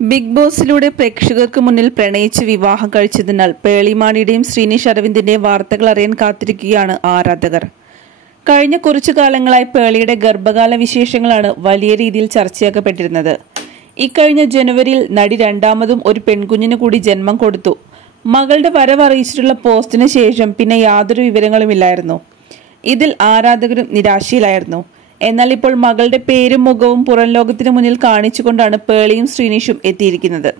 Big ബോസിലൂടെ പ്രേക്ഷകർക്ക് മുന്നിൽ പ്രണയിച്ച് വിവാഹം കഴിച്ചതിനാൽ പേളിമാണിയുടെയും ശ്രീനിഷ് അരവിന്ദിന്റെയും വാർത്തകൾ അറിയാൻ കാത്തിരിക്കുകയാണ് ആരാധകർ. കഴിഞ്ഞ കുറച്ചു കാലങ്ങളായി പേളിയുടെ ഗർഭകാല വിശേഷങ്ങളാണ് വലിയ രീതിയിൽ ചർച്ചയാക്കപ്പെട്ടിരുന്നത്. ഇക്കഴിഞ്ഞ ജനുവരിയിൽ നടി രണ്ടാമതും ഒരു പെൺകുഞ്ഞിന് കൂടി ജന്മം കൊടുത്തു. മകളുടെ വരവ് അറിയിച്ചിട്ടുള്ള പോസ്റ്റിന് ശേഷം പിന്നെ യാതൊരു വിവരങ്ങളുമില്ലായിരുന്നു. ഇതിൽ ആരാധകരും നിരാശയിലായിരുന്നു. എന്നാൽ ഇപ്പോൾ മകളുടെ പേരും മുഖവും പുറം ലോകത്തിന് മുന്നിൽ കാണിച്ചുകൊണ്ടാണ് പേളിയും ശ്രീനിഷും എത്തിയിരിക്കുന്നത്.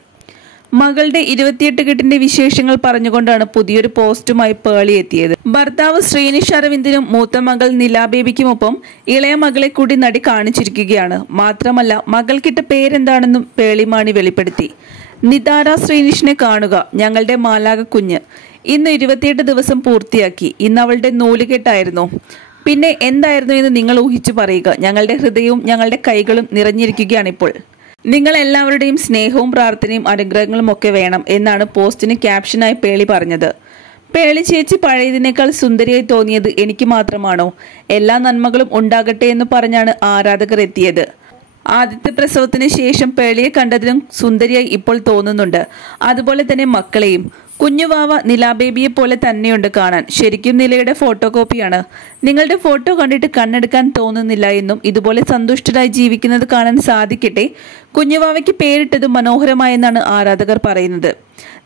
മകളുടെ 28 കെട്ടിന്റെ വിശേഷങ്ങൾ പറഞ്ഞുകൊണ്ടാണ് പുതിയൊരു പോസ്റ്റുമായി പേളി എത്തിയത്. ഭർത്താവ് ശ്രീനിഷ് അരവിന്ദിനും മൂത്ത മകൾ നിലാബേബിക്കുമൊപ്പം ഇളയ മകളെ കൂടി നടി കാണിച്ചിരിക്കുകയാണ്. മാത്രമല്ല, മകൾക്കിട്ട പേരെന്താണെന്നും പേളിമാണി വെളിപ്പെടുത്തി. നിതാര ശ്രീനിഷിനെ കാണുക, ഞങ്ങളുടെ മാലാക കുഞ്ഞ്. ഇന്ന് 28 ദിവസം പൂർത്തിയാക്കി. ഇന്ന് അവളുടെ നൂലുകെട്ടായിരുന്നു. പിന്നെ എന്തായിരുന്നു എന്ന് നിങ്ങൾ ഊഹിച്ചു പറയുക. ഞങ്ങളുടെ ഹൃദയവും ഞങ്ങളുടെ കൈകളും നിറഞ്ഞിരിക്കുകയാണിപ്പോൾ. നിങ്ങൾ എല്ലാവരുടെയും സ്നേഹവും പ്രാർത്ഥനയും അനുഗ്രഹങ്ങളും ഒക്കെ വേണം എന്നാണ് പോസ്റ്റിന് ക്യാപ്ഷനായി പേളി പറഞ്ഞത്. പേളി ചേച്ചി പഴയതിനേക്കാൾ സുന്ദരിയായി തോന്നിയത് എനിക്ക് മാത്രമാണോ? എല്ലാ നന്മകളും ഉണ്ടാകട്ടെ എന്ന് പറഞ്ഞാണ് ആരാധകർ എത്തിയത്. ആദ്യത്തെ പ്രസവത്തിന് ശേഷം പേളിയെ കണ്ടതിലും സുന്ദരിയായി ഇപ്പോൾ തോന്നുന്നുണ്ട്. അതുപോലെ തന്നെ മക്കളെയും. കുഞ്ഞുവാവ നിലാബേബിയെ പോലെ തന്നെയുണ്ട് കാണാൻ. ശരിക്കും നിലയുടെ ഫോട്ടോ കോപ്പിയാണ്. നിങ്ങളുടെ ഫോട്ടോ കണ്ടിട്ട് കണ്ണെടുക്കാൻ തോന്നുന്നില്ല എന്നും ഇതുപോലെ സന്തുഷ്ടരായി ജീവിക്കുന്നത് കാണാൻ സാധിക്കട്ടെ. കുഞ്ഞുവാവയ്ക്ക് പേരിട്ടത് മനോഹരമായെന്നാണ് ആരാധകർ പറയുന്നത്.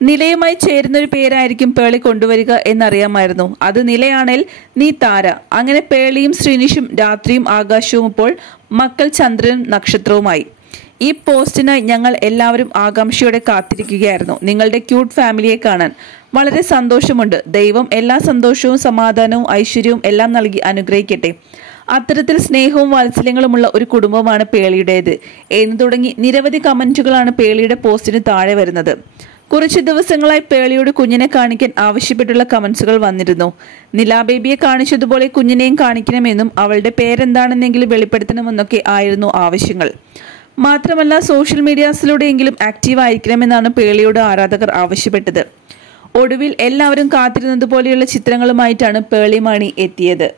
നിലയുമായി ചേരുന്നൊരു പേരായിരിക്കും പേളി കൊണ്ടുവരിക എന്നറിയാമായിരുന്നു. അത് നിലയാണേൽ നീ താര. അങ്ങനെ പേളിയും ശ്രീനിഷും രാത്രിയും ആകാശവും ഇപ്പോൾ മക്കൾ ചന്ദ്രനും നക്ഷത്രവുമായി. ഈ പോസ്റ്റിനായി ഞങ്ങൾ എല്ലാവരും ആകാംക്ഷയോടെ കാത്തിരിക്കുകയായിരുന്നു. നിങ്ങളുടെ ക്യൂട്ട് ഫാമിലിയെ കാണാൻ വളരെ സന്തോഷമുണ്ട്. ദൈവം എല്ലാ സന്തോഷവും സമാധാനവും ഐശ്വര്യവും എല്ലാം നൽകി അനുഗ്രഹിക്കട്ടെ. അത്തരത്തിൽ സ്നേഹവും വാത്സല്യങ്ങളുമുള്ള ഒരു കുടുംബമാണ് പേളിയുടേത് എന്ന് തുടങ്ങി നിരവധി കമന്റുകളാണ് പേളിയുടെ പോസ്റ്റിന് താഴെ വരുന്നത്. കുറച്ചു ദിവസങ്ങളായി പേളിയോട് കുഞ്ഞിനെ കാണിക്കാൻ ആവശ്യപ്പെട്ടുള്ള കമന്റ്സുകൾ വന്നിരുന്നു. നിലാബേബിയെ കാണിച്ചതുപോലെ കുഞ്ഞിനെയും കാണിക്കണമെന്നും അവളുടെ പേരെന്താണെന്നെങ്കിലും വെളിപ്പെടുത്തണമെന്നൊക്കെ ആയിരുന്നു ആവശ്യങ്ങൾ. മാത്രമല്ല, സോഷ്യൽ മീഡിയാസിലൂടെയെങ്കിലും ആക്റ്റീവ് ആയിരിക്കണമെന്നാണ് പേളിയോട് ആരാധകർ ആവശ്യപ്പെട്ടത്. ഒടുവിൽ എല്ലാവരും കാത്തിരുന്നത് പോലെയുള്ള ചിത്രങ്ങളുമായിട്ടാണ് പേളിമാണി എത്തിയത്.